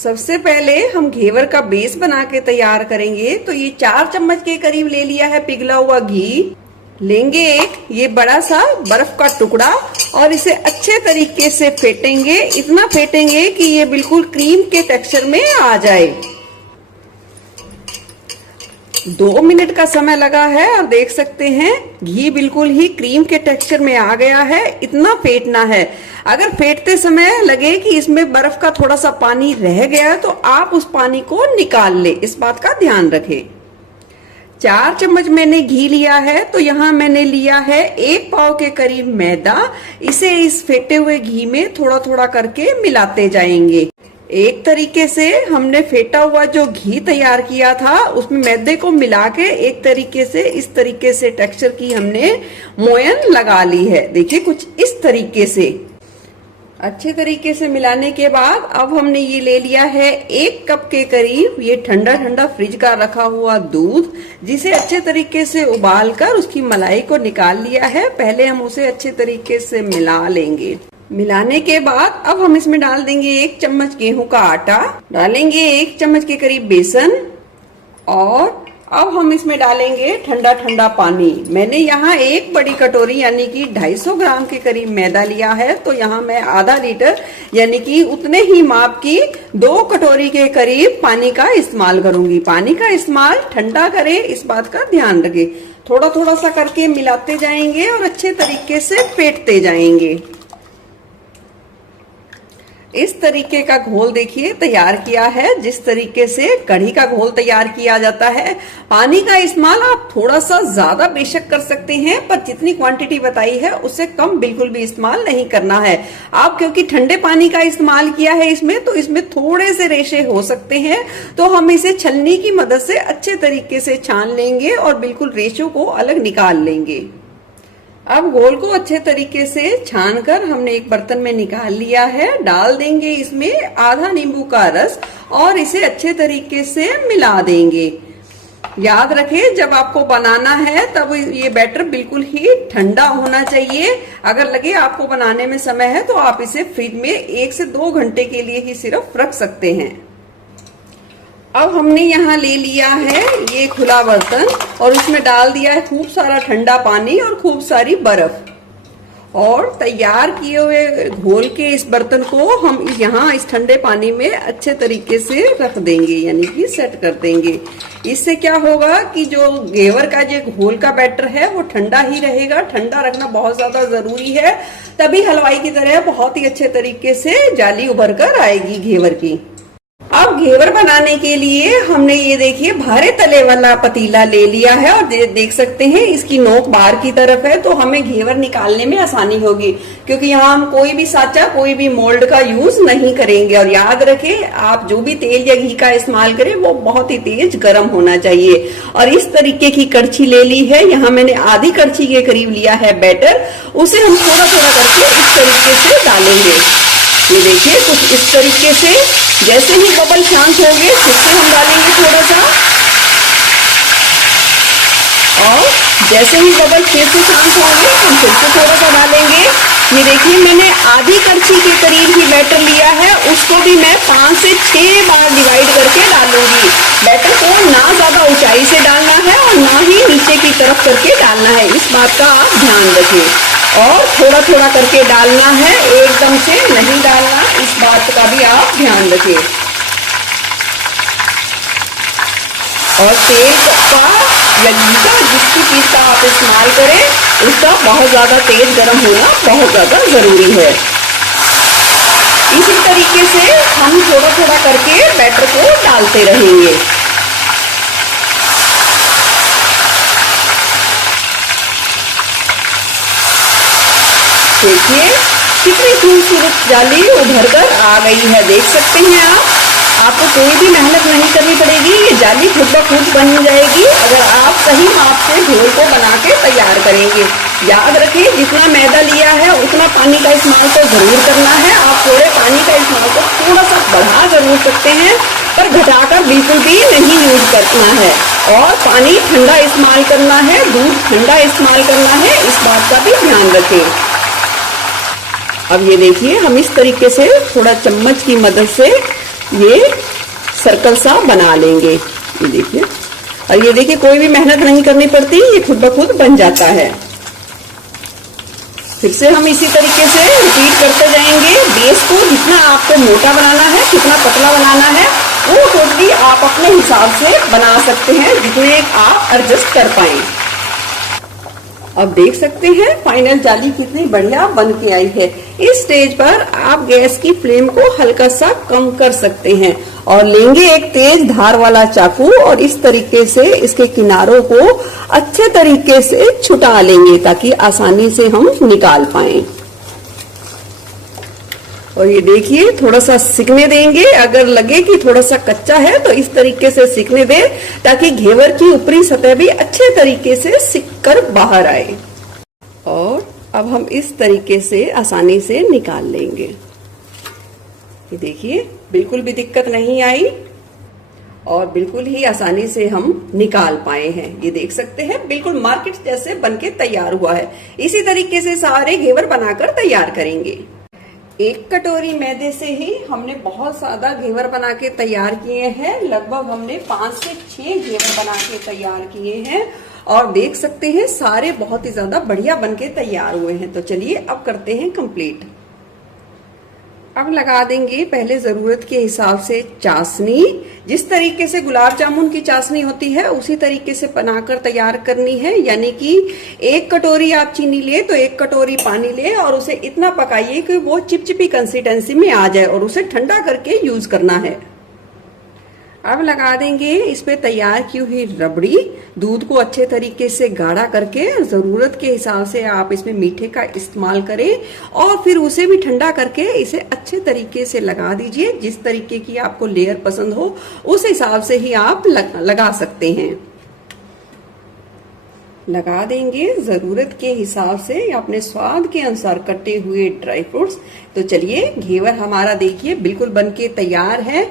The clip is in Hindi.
सबसे पहले हम घेवर का बेस बना के तैयार करेंगे। तो ये 4 चम्मच के करीब ले लिया है पिघला हुआ घी। लेंगे एक ये बड़ा सा बर्फ का टुकड़ा और इसे अच्छे तरीके से फेंटेंगे। इतना फेंटेंगे कि ये बिल्कुल क्रीम के टेक्सचर में आ जाए। 2 मिनट का समय लगा है और देख सकते हैं घी बिल्कुल ही क्रीम के टेक्सचर में आ गया है। इतना फेंटना है। अगर फेंटते समय लगे कि इसमें बर्फ का थोड़ा सा पानी रह गया तो आप उस पानी को निकाल ले, इस बात का ध्यान रखें। 4 चम्मच मैंने घी लिया है तो यहाँ मैंने लिया है 1 पाव के करीब मैदा। इसे इस फेंटे हुए घी में थोड़ा थोड़ा करके मिलाते जाएंगे। एक तरीके से हमने फेंटा हुआ जो घी तैयार किया था उसमें मैदे को मिला के एक तरीके से इस तरीके से टेक्सचर की हमने मोयन लगा ली है। देखिए कुछ इस तरीके से अच्छे तरीके से मिलाने के बाद अब हमने ये ले लिया है 1 कप के करीब ये ठंडा ठंडा फ्रिज का रखा हुआ दूध, जिसे अच्छे तरीके से उबाल कर उसकी मलाई को निकाल लिया है। पहले हम उसे अच्छे तरीके से मिला लेंगे। मिलाने के बाद अब हम इसमें डाल देंगे 1 चम्मच गेहूं का आटा, डालेंगे 1 चम्मच के करीब बेसन और अब हम इसमें डालेंगे ठंडा ठंडा पानी। मैंने यहाँ 1 बड़ी कटोरी यानी कि 250 ग्राम के करीब मैदा लिया है। तो यहाँ मैं आधा लीटर यानी कि उतने ही माप की 2 कटोरी के करीब पानी का इस्तेमाल करूंगी। पानी का इस्तेमाल ठंडा करें, इस बात का ध्यान रखें। थोड़ा थोड़ा सा करके मिलाते जाएंगे और अच्छे तरीके से फेंटते जाएंगे। इस तरीके का घोल देखिए तैयार किया है, जिस तरीके से कढ़ी का घोल तैयार किया जाता है। पानी का इस्तेमाल आप थोड़ा सा ज्यादा बेशक कर सकते हैं, पर जितनी क्वांटिटी बताई है उससे कम बिल्कुल भी इस्तेमाल नहीं करना है। आप क्योंकि ठंडे पानी का इस्तेमाल किया है इसमें, तो इसमें थोड़े से रेशे हो सकते हैं। तो हम इसे छलनी की मदद से अच्छे तरीके से छान लेंगे और बिल्कुल रेशों को अलग निकाल लेंगे। अब घोल को अच्छे तरीके से छानकर हमने एक बर्तन में निकाल लिया है। डाल देंगे इसमें आधा नींबू का रस और इसे अच्छे तरीके से मिला देंगे। याद रखें जब आपको बनाना है तब ये बैटर बिल्कुल ही ठंडा होना चाहिए। अगर लगे आपको बनाने में समय है तो आप इसे फ्रिज में 1 से 2 घंटे के लिए ही सिर्फ रख सकते हैं। अब हमने यहाँ ले लिया है ये खुला बर्तन और उसमें डाल दिया है खूब सारा ठंडा पानी और खूब सारी बर्फ और तैयार किए हुए घोल के इस बर्तन को हम यहाँ इस ठंडे पानी में अच्छे तरीके से रख देंगे, यानी कि सेट कर देंगे। इससे क्या होगा कि जो घेवर का जो घोल का बैटर है वो ठंडा ही रहेगा। ठंडा रखना बहुत ज्यादा जरूरी है, तभी हलवाई की तरह बहुत ही अच्छे तरीके से जाली उभर कर आएगी घेवर की। अब घेवर बनाने के लिए हमने ये देखिए भारे तले वाला पतीला ले लिया है और देख सकते हैं इसकी नोक बाहर की तरफ है, तो हमें घेवर निकालने में आसानी होगी क्योंकि यहाँ हम कोई भी साचा कोई भी मोल्ड का यूज नहीं करेंगे। और याद रखें आप जो भी तेल या घी का इस्तेमाल करें वो बहुत ही तेज गर्म होना चाहिए। और इस तरीके की कड़छी ले ली है, यहाँ मैंने आधी कड़छी के करीब लिया है बैटर, उसे हम थोड़ा थोड़ा करके इस तरीके से डालेंगे। ये देखिए कुछ इस तरीके से, जैसे ही बबल शांत हो गए फिर से हम डालेंगे थोड़ा सा और जैसे ही बबल फिर से शांत होंगे हम फिर से थोड़ा सा डालेंगे। ये देखिए मैंने आधी कड़छी के करीब ही बैटर लिया है, उसको भी मैं 5 से 6 बार डिवाइड करके डालूंगी। बैटर को ना ज्यादा ऊंचाई से डालना है और ना ही नीचे की तरफ करके डालना है, इस बात का आप ध्यान रखें। और थोड़ा थोड़ा करके डालना है, एकदम से नहीं डालना, इस बात का भी आप ध्यान रखें। और तेल का या घी का जिसकी चीज का आप इस्तेमाल करें उसका बहुत ज्यादा तेज गर्म होना बहुत ज्यादा जरूरी है। इसी तरीके से हम थोड़ा थोड़ा करके बैटर को डालते रहेंगे। देखिए कितनी खूबसूरत जाली उभर कर आ गई है, देख सकते हैं आप। आपको कोई भी मेहनत नहीं करनी पड़ेगी, ये जाली खुद ब खुद बन जाएगी अगर आप सही माप से घोल को बना के तैयार करेंगे। याद रखें जितना मैदा लिया है उतना पानी का इस्तेमाल तो जरूर करना है। आप थोड़े पानी का इस्तेमाल को थोड़ा सा बढ़ा जरूर सकते हैं, पर घटाकर बिल्कुल भी नहीं यूज करना है। और पानी ठंडा इस्तेमाल करना है, दूध ठंडा इस्तेमाल करना है, इस बात का भी ध्यान रखें। अब ये देखिए हम इस तरीके से थोड़ा चम्मच की मदद से ये सर्कल सा बना लेंगे। ये देखिए, और ये देखिए कोई भी मेहनत नहीं करनी पड़ती, ये खुद ब खुद बन जाता है। फिर से हम इसी तरीके से रिपीट करते जाएंगे। बेस को जितना आपको मोटा बनाना है, कितना पतला बनाना है, वो टोटली आप अपने हिसाब से बना सकते हैं, जितने आप एडजस्ट कर पाए। अब देख सकते हैं फाइनल जाली कितनी बढ़िया बन के आई है। इस स्टेज पर आप गैस की फ्लेम को हल्का सा कम कर सकते हैं और लेंगे एक तेज धार वाला चाकू और इस तरीके से इसके किनारों को अच्छे तरीके से छुटा लेंगे ताकि आसानी से हम निकाल पाएं। और ये देखिए थोड़ा सा सिकने देंगे। अगर लगे कि थोड़ा सा कच्चा है तो इस तरीके से सिकने दें ताकि घेवर की ऊपरी सतह भी अच्छे तरीके से सिक कर बाहर आए। और अब हम इस तरीके से आसानी से निकाल लेंगे। ये देखिए बिल्कुल भी दिक्कत नहीं आई और बिल्कुल ही आसानी से हम निकाल पाए हैं। ये देख सकते हैं बिल्कुल मार्केट जैसे बनके तैयार हुआ है। इसी तरीके से सारे घेवर बनाकर तैयार करेंगे। एक कटोरी मैदे से ही हमने बहुत ज्यादा घेवर बना के तैयार किए हैं। लगभग हमने 5 से 6 घेवर बना के तैयार किए हैं और देख सकते हैं सारे बहुत ही ज्यादा बढ़िया बनके तैयार हुए हैं। तो चलिए अब करते हैं कंप्लीट। अब लगा देंगे पहले जरूरत के हिसाब से चाशनी। जिस तरीके से गुलाब जामुन की चाशनी होती है उसी तरीके से बनाकर तैयार करनी है। यानी कि 1 कटोरी आप चीनी ले तो 1 कटोरी पानी ले और उसे इतना पकाइए कि वो चिपचिपी कंसिस्टेंसी में आ जाए और उसे ठंडा करके यूज करना है। अब लगा देंगे इस पे तैयार की हुई रबड़ी। दूध को अच्छे तरीके से गाढ़ा करके जरूरत के हिसाब से आप इसमें मीठे का इस्तेमाल करें और फिर उसे भी ठंडा करके इसे अच्छे तरीके से लगा दीजिए। जिस तरीके की आपको लेयर पसंद हो उस हिसाब से ही आप लगा सकते हैं। लगा देंगे जरूरत के हिसाब से या अपने स्वाद के अनुसार कटे हुए ड्राई फ्रूट्स। तो चलिए घेवर हमारा देखिए बिल्कुल बनके तैयार है।